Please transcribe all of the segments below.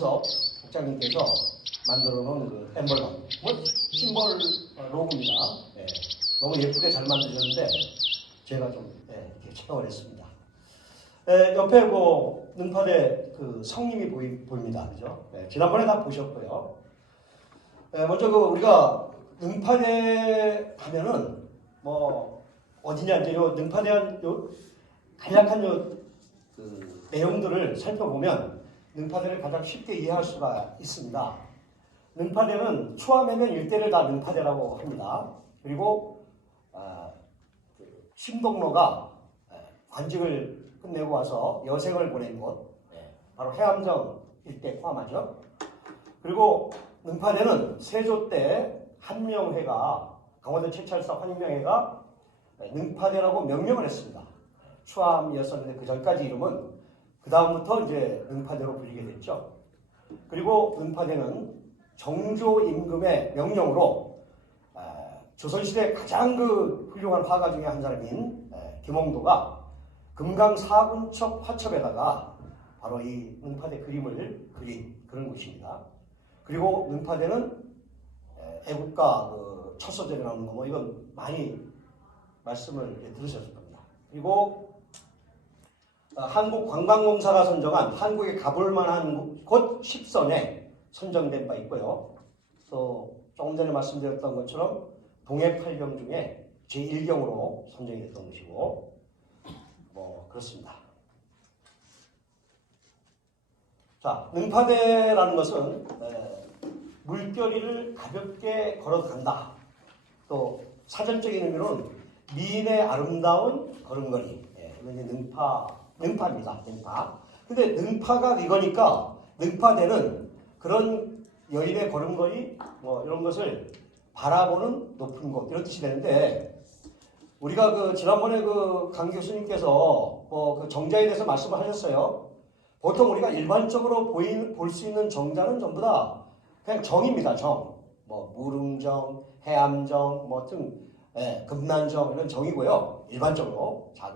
그래서 국장님께서 만들어 놓은 그 엠블럼, 뭐 심벌 로고입니다. 예, 너무 예쁘게 잘 만드셨는데 제가 좀 예, 이렇게 촬영을 했습니다. 예, 옆에 그 능파대 그 성님이 보이, 보입니다. 그죠? 예, 지난번에 다 보셨고요. 예, 먼저 그 우리가 능파대 하면은 뭐 어디냐 이제 요 능파대한 요 간략한 요 그 내용들을 살펴보면 능파대를 가장 쉽게 이해할 수가 있습니다. 능파대는 추암해면 일대를 다 능파대라고 합니다. 그리고 아, 그 신동로가 에, 관직을 끝내고 와서 여생을 보낸 곳, 예, 바로 해암정 일대 포함하죠. 그리고 능파대는 세조 때 한명회가 강원도 최찰사 한명회가 능파대라고 명명을 했습니다. 추암이었었는데 그 전까지 이름은 그 다음부터 이제 능파대로 불리게 됐죠. 그리고 능파대는 정조 임금의 명령으로 아, 조선시대 가장 그 훌륭한 화가 중에 한 사람인 에, 김홍도가 금강 사군첩 화첩에다가 바로 이 능파대 그림을 그린 그런 곳입니다. 그리고 능파대는 에, 애국가 그 첫 소절에 나오는 거 뭐 이건 많이 말씀을 들으셨을 겁니다. 그리고 어, 한국관광공사가 선정한 한국에 가볼 만한 곳 10선에 선정된 바 있고요. 또 조금 전에 말씀드렸던 것처럼 동해 8경 중에 제1경으로 선정이 됐던 것이고 뭐 그렇습니다. 자, 능파대라는 것은 에, 물결이를 가볍게 걸어간다. 또 사전적인 의미로는 미인의 아름다운 걸음걸이. 예, 이제 능파, 능파입니다. 능파. 근데 능파가 이거니까 능파대는 그런 여인의 걸음걸이 뭐 이런 것을 바라보는 높은 곳 이런 뜻이 되는데 우리가 그 지난번에 그 강 교수님께서 뭐그 정자에 대해서 말씀을 하셨어요. 보통 우리가 일반적으로 볼 수 있는 정자는 전부 다 그냥 정입니다. 정. 뭐 무릉정, 해암정, 뭐 등, 예, 금난정 이런 정이고요. 일반적으로 자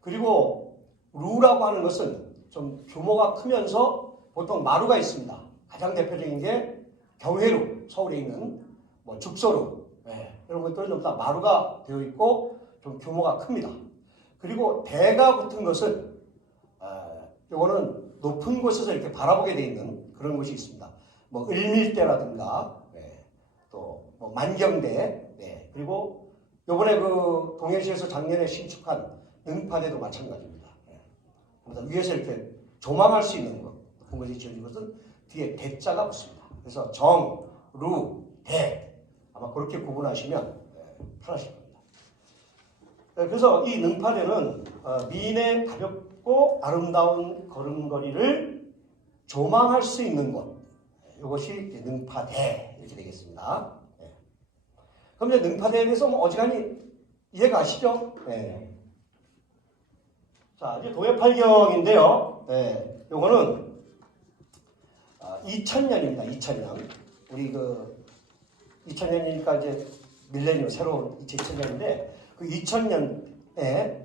그리고 루라고 하는 것은 좀 규모가 크면서 보통 마루가 있습니다. 가장 대표적인 게 경회루 서울에 있는 뭐 죽서루 예, 이런 것들은 전부 다 마루가 되어 있고 좀 규모가 큽니다. 그리고 대가 붙은 것은 어, 이거는 높은 곳에서 이렇게 바라보게 되어 있는 그런 곳이 있습니다. 뭐 을밀대라든가 예, 또뭐 만경대 예, 그리고 요번에 그 동해시에서 작년에 신축한 능파대도 마찬가지입니다. 예. 위에서 이렇게 조망할 수 있는 것 곳이 지어진 것은 뒤에 대자가 붙습니다. 그래서 정, 루, 대 아마 그렇게 구분하시면 예, 편하실 겁니다. 예, 그래서 이 능파대는 어, 미인의 가볍고 아름다운 걸음걸이를 조망할 수 있는 곳 이것이 능파대 이렇게 되겠습니다. 예. 그럼 이제 능파대에 대해서 뭐 어지간히 이해가 가시죠? 예. 자 이제 도예팔경인데요. 예. 요거는 2000년입니다. 2000년 우리 그 2000년이니까 이제 밀레니엄 새로운 2000년인데 그 2000년에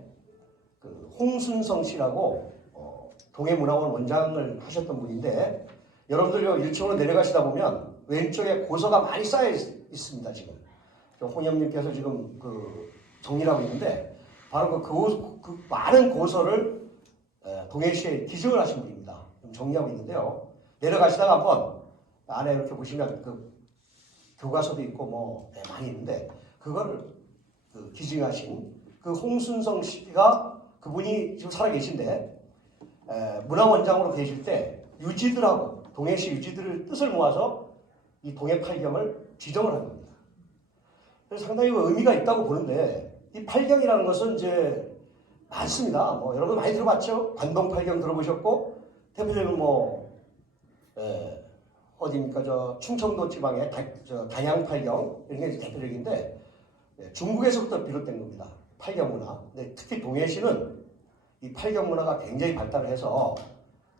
그 홍순성 씨라고 어, 동해문화원 원장을 하셨던 분인데 여러분들 요 1층으로 내려가시다 보면 왼쪽에 고서가 많이 쌓여 있, 습니다 지금 홍영님께서 지금 그 정리하고 있는데 바로 그, 고, 그 많은 고서를 에, 동해시에 기증을 하신 분입니다. 좀 정리하고 있는데요. 내려가시다가 한번 안에 이렇게 보시면 그 교과서도 있고 뭐 네, 많이 있는데 그거를 그 기증하신 그 홍순성 씨가 그분이 지금 살아 계신데 에, 문화원장으로 계실 때 유지들하고 동해시 유지들을 뜻을 모아서 이 동해 팔경을 지정을 한 겁니다. 그래서 상당히 그 의미가 있다고 보는데 이 팔경이라는 것은 이제 많습니다. 뭐 여러분 많이 들어봤죠? 관동 팔경 들어보셨고 대표적인 뭐 에, 어디입니까? 저 충청도 지방의 다, 저 단양 팔경 이런 게 대표적인데 예, 중국에서부터 비롯된 겁니다. 팔경 문화. 근데 특히 동해시는 이 팔경 문화가 굉장히 발달을 해서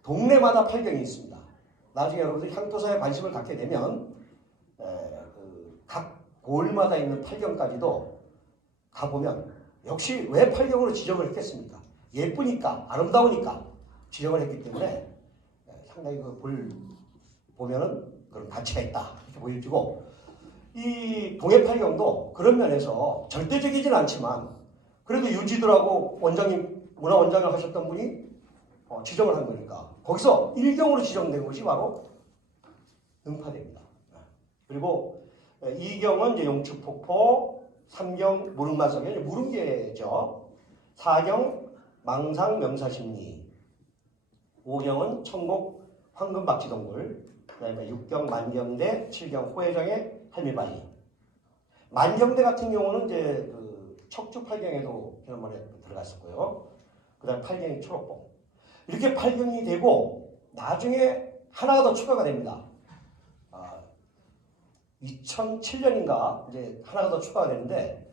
동네마다 팔경이 있습니다. 나중에 여러분들 향토사에 관심을 갖게 되면 에, 그, 각 고을마다 있는 팔경까지도 가보면 역시 왜 팔경으로 지정을 했겠습니까? 예쁘니까 아름다우니까 지정을 했기 때문에 에, 상당히 그볼 보면은 그런 가치가 있다 이렇게 보여지고 이 동해팔경도 그런 면에서 절대적이진 않지만 그래도 유지들하고 원장님 문화 원장을 하셨던 분이 어, 지정을 한 거니까 거기서 일경으로 지정된 것이 바로 능파대입니다. 그리고 이경은 이제 용축폭포, 삼경 무릉만석이 무릉계죠. 사경 망상 명사심리, 오경은 천곡 황금박쥐동굴, 그 다음에 육경 만경대, 칠경 호회장의 할미바위. 만경대 같은 경우는 이제 그 척주 팔경에도 지난번에 들어갔었고요. 그 다음 팔경이 초록봉. 이렇게 팔경이 되고 나중에 하나가 더 추가가 됩니다. 아, 2007년인가 이제 하나가 더 추가가 되는데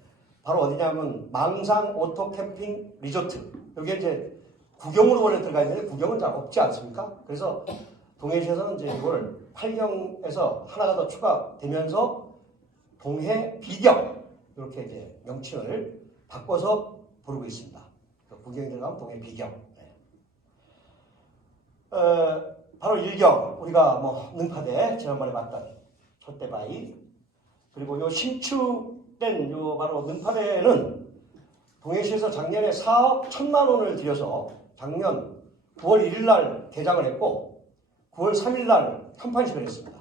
바로 어디냐면 망상 오토 캠핑 리조트. 여기 이제 구경으로 원래 들어가 있는데 구경은 잘 없지 않습니까? 그래서 동해시에서는 이제 이걸 팔경에서 하나가 더 추가되면서 동해 비경 이렇게 이제 명칭을 바꿔서 부르고 있습니다. 그 구경이 들어가면 동해 비경. 네. 어, 바로 일경 우리가 뭐 능파대 지난번에 봤던 촛대바위 그리고 요 신축된 요 바로 능파대는 동해시에서 작년에 4억 1천만 원을 들여서 작년 9월 1일 날 개장을 했고 9월 3일 날 현판식을 했습니다.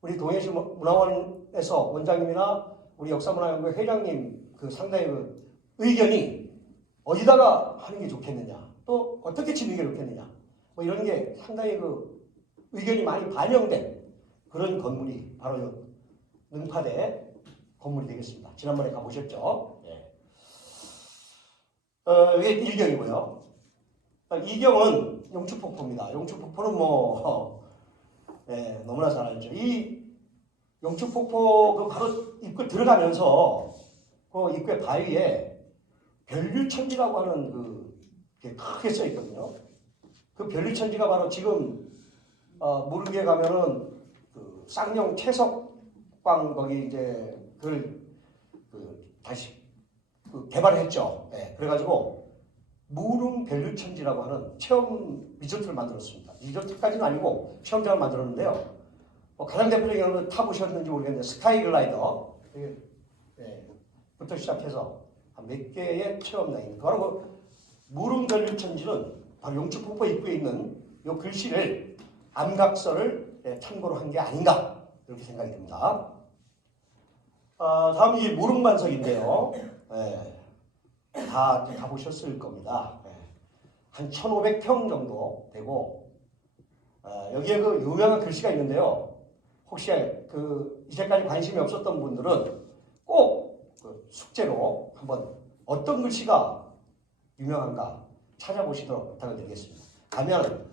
우리 동해시 문화원에서 원장님이나 우리 역사문화연구회 회장님 그 상당히 그 의견이 어디다가 하는 게 좋겠느냐 또 어떻게 게 좋겠느냐 뭐 이런 게 상당히 그 의견이 많이 반영된 그런 건물이 바로 요 능파대 건물이 되겠습니다. 지난번에 가보셨죠? 예. 어, 이게 1경이고요. 2경은 용축폭포입니다. 용축폭포는 뭐 어, 예, 너무나 잘 알죠. 이 용축폭포 그 바로 입구 들어가면서 그 입구의 바위에 별류천지라고 하는 그게 크게 써 있거든요. 그 별류천지가 바로 지금 어, 무릉에 가면은 그 쌍용 채석광 거기 이제 그걸 그 다시 그 개발했죠. 예, 그래가지고 무릉 별류천지라고 하는 체험 리조트를 만들었습니다. 리조트까지는 아니고 체험장을 만들었는데요. 뭐 가장 대표적인 경우는 타보셨는지 모르겠는데 스카이글라이더 예, 예, 부터 시작해서 한몇 개의 체험장이 있는 바로 그 무릉 별류천지는 바로 용축폭포 입구에 있는 이 글씨를 암각서를 예, 참고로 한 게 아닌가 이렇게 생각이 듭니다. 아, 다음 이 무릉만석인데요. 예, 다 가보셨을 겁니다. 예, 한 1,500평 정도 되고 아, 여기에 그 유명한 글씨가 있는데요. 혹시 그 이제까지 관심이 없었던 분들은 꼭 그 숙제로 한번 어떤 글씨가 유명한가 찾아보시도록 부탁을 드리겠습니다. 가면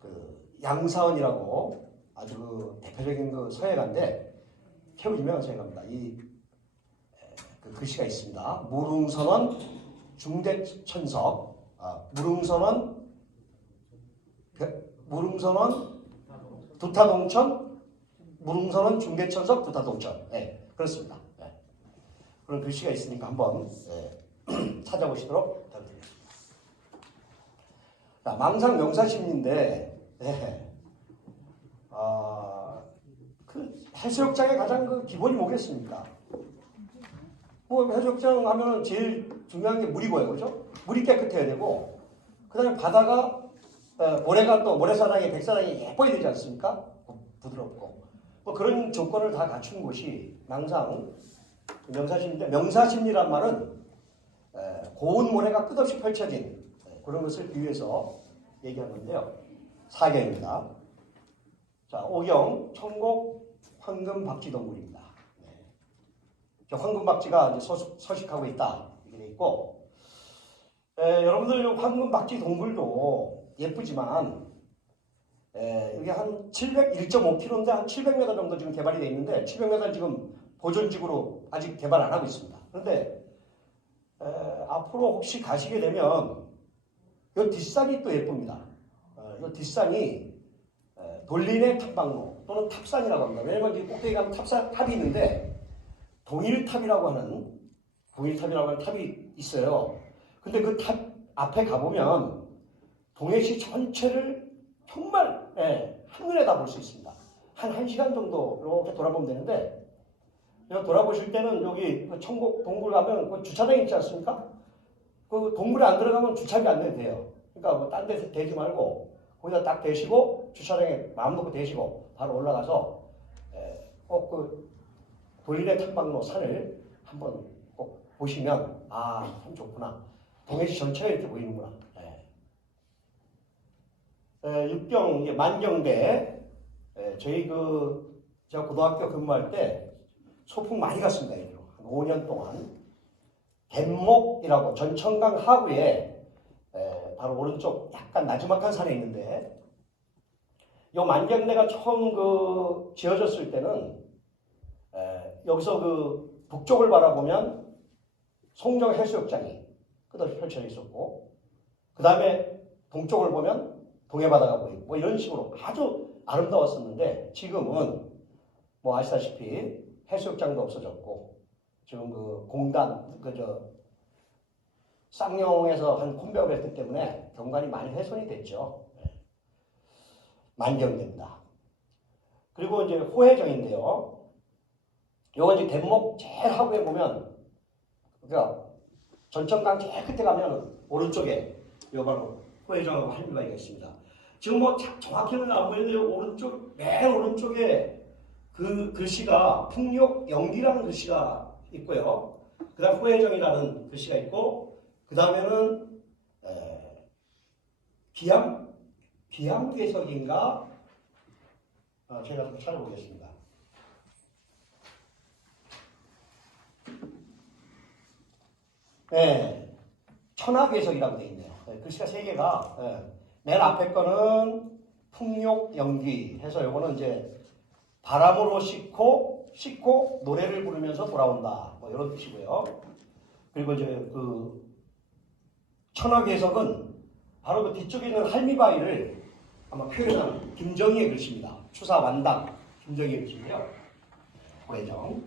그 양사원이라고 아주 그 대표적인 그 서예가인데 매우 유명한 서예가입니다. 이 그 글씨가 있습니다. 무릉선원 중대천석, 아, 무릉선원 배- 무릉선원 두타동천, 무릉선원 중대천석 두타동천. 네, 그렇습니다. 네. 그런 글씨가 있으니까 한번 네, 찾아보시도록 부탁드립니다. 자, 망상 명사심리인데, 네. 아, 그 해수욕장의 가장 그 기본이 뭐겠습니까? 뭐 해수욕장 하면 제일 중요한 게 물이고요, 그죠? 물이 깨끗해야 되고, 그 다음에 바다가 어, 모래가 또 모래사장이 백사장이 예뻐야 되지 않습니까? 부- 부드럽고 뭐 그런 조건을 다 갖춘 곳이 망상 명사심인데 명사심리란 말은 에, 고운 모래가 끝없이 펼쳐진 에, 그런 것을 비유해서 얘기한 건데요. 사경입니다. 자, 오경 천곡 황금 박쥐동굴입니다. 네. 저 황금 박쥐가 이제 서식, 서식 하고 있다 이렇게 돼 있고 에, 여러분들 요 황금 박쥐 동굴도 예쁘지만 에, 여기 한 700, 1.5km인데 한 700m 정도 지금 개발이 돼 있는데 700m 지금 보존지구로 아직 개발 안 하고 있습니다. 그런데 에, 앞으로 혹시 가시게 되면 이 뒷산이 또 예쁩니다. 어, 이 뒷산이 에, 돌린의 탑방로 또는 탑산이라고 합니다. 왜냐면 이 꼭대기 가면 탑산 탑이 있는데 동일탑이라고 하는 동일탑이라고 하는 탑이 있어요. 근데 그 탑 앞에 가보면 동해시 전체를 정말 예, 한눈에 다 볼 수 있습니다. 한 1시간 정도 이렇게 돌아보면 되는데 돌아보실 때는 여기 그 천국 동굴 가면 그 주차장 있지 않습니까? 그 동굴에 안 들어가면 주차비 안 내도 돼요. 그러니까 뭐 딴 데서 대지 말고 거기다 딱 대시고 주차장에 마음 놓고 대시고 바로 올라가서 꼭 그 돌리네 탐방로 산을 한번 꼭 보시면 아 참 좋구나. 동해시 전체가 이렇게 보이는구나. 예. 에, 육경 만경대 에, 저희 그 제가 고등학교 근무할 때 소풍 많이 갔습니다. 한 5년 동안 갯목이라고 전천강 하구에 에, 바로 오른쪽 약간 나지막한 산에 있는데 요 만경대가 처음 그 지어졌을 때는 에, 여기서 그 북쪽을 바라보면 송정 해수욕장이 끝없이 펼쳐져 있었고 그 다음에 동쪽을 보면 동해바다가 보이고 뭐 이런 식으로 아주 아름다웠었는데 지금은 뭐 아시다시피 해수욕장도 없어졌고 지금 그 공단 그저 쌍용에서 한 콘배를 했기 때문에 경관이 많이 훼손이 됐죠. 네. 만경대입니다. 그리고 이제 호해정인데요. 요거 이제 대목 제일 하구에 보면 그러니까 전천강 제일 끝에 가면 오른쪽에 요 바로 호해정하고 한비바위가 있습니다. 지금 뭐 자- 정확히는 안 보이는데 요 오른쪽 맨 오른쪽에 그 글씨가 풍력 연기라는 글씨가 있고요. 그다음 호해정이라는 글씨가 있고 그 다음에는 비암 비암괴석인가 아, 제가 한번 찾아보겠습니다. 네, 천하괴석이라고 돼 있네요. 네, 글씨가 세 개가 네. 맨 앞에 거는 풍욕 연기 해서 요거는 이제 바람으로 싣고 싣고 노래를 부르면서 돌아온다. 뭐 이런 뜻이고요. 그리고 이제 그 천하괴석은 바로 그 뒤쪽에 있는 할미바위를 아마 표현한 김정희의 글씨입니다. 추사 완당 김정희의 글씨인데요. 고래정.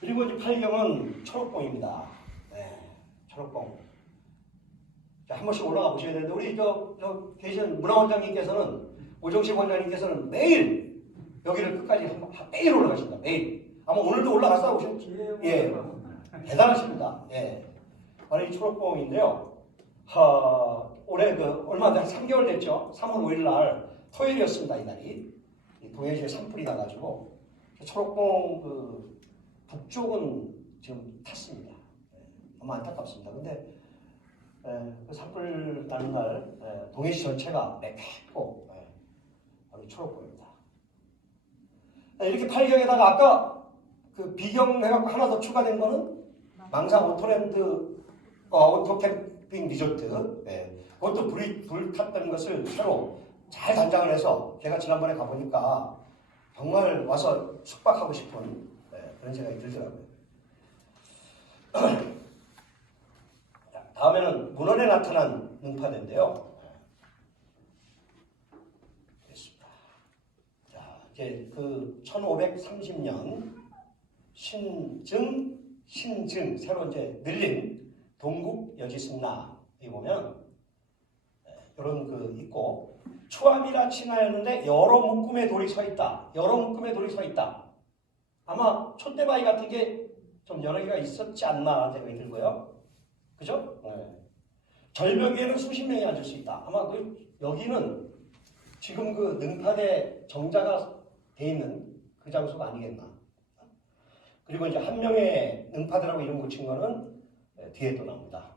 그리고 이제 팔경은 초록봉입니다. 네, 초록봉. 자, 한 번씩 올라가 보셔야 되는데 우리 저, 저 계신 문화원장님께서는 오정식 원장님께서는 매일 여기를 끝까지 한, 번- 매일 올라가십니다. 매일. 아마 오늘도 올라갔다 오셨죠? 예. 대단하십니다. 예. 바로 이 초록봉인데요. 하, 올해 그 얼마 전 3개월 됐죠. 3월 5일 날 토요일이었습니다. 이 날이 이 동해시에 산불이 나가지고 초록봉 그 북쪽은 지금 탔습니다. 예, 너무 안타깝습니다. 근데 예, 그 산불 나는 날 예, 동해시 전체가 매캐고 예, 바로 이 초록봉입니다. 예, 이렇게 팔경에다가 아까 그 비경 해갖고 하나 더 추가된 거는 망상 오토랜드 어, 오토 캠핑 리조트 예, 그것도 불이 불 탔던 것을 새로 잘 단장을 해서 제가 지난번에 가보니까 정말 와서 숙박하고 싶은 예, 그런 생각이 들더라고요. 자, 다음에는 문헌에 나타난 능파대인데요. 예. 됐습니다. 자, 이제 그 1530년 신증 신증 새로 이제 늘린 동국 여지승나 이 보면 이런 그 있고 초암이라 칭하였는데 여러 묶음의 돌이 서 있다. 여러 묶음의 돌이 서 있다. 아마 촛대바위 같은 게 좀 여러 개가 있었지 않나 생각이 들고요. 그죠? 네. 절벽 에는 수십 명이 앉을 수 있다. 아마 그 여기는 지금 그 능파대 정자가 돼 있는 그 장소가 아니겠나. 그리고 이제 한 명의 능파대라고 이름 붙인 거는 뒤에 또 나옵니다.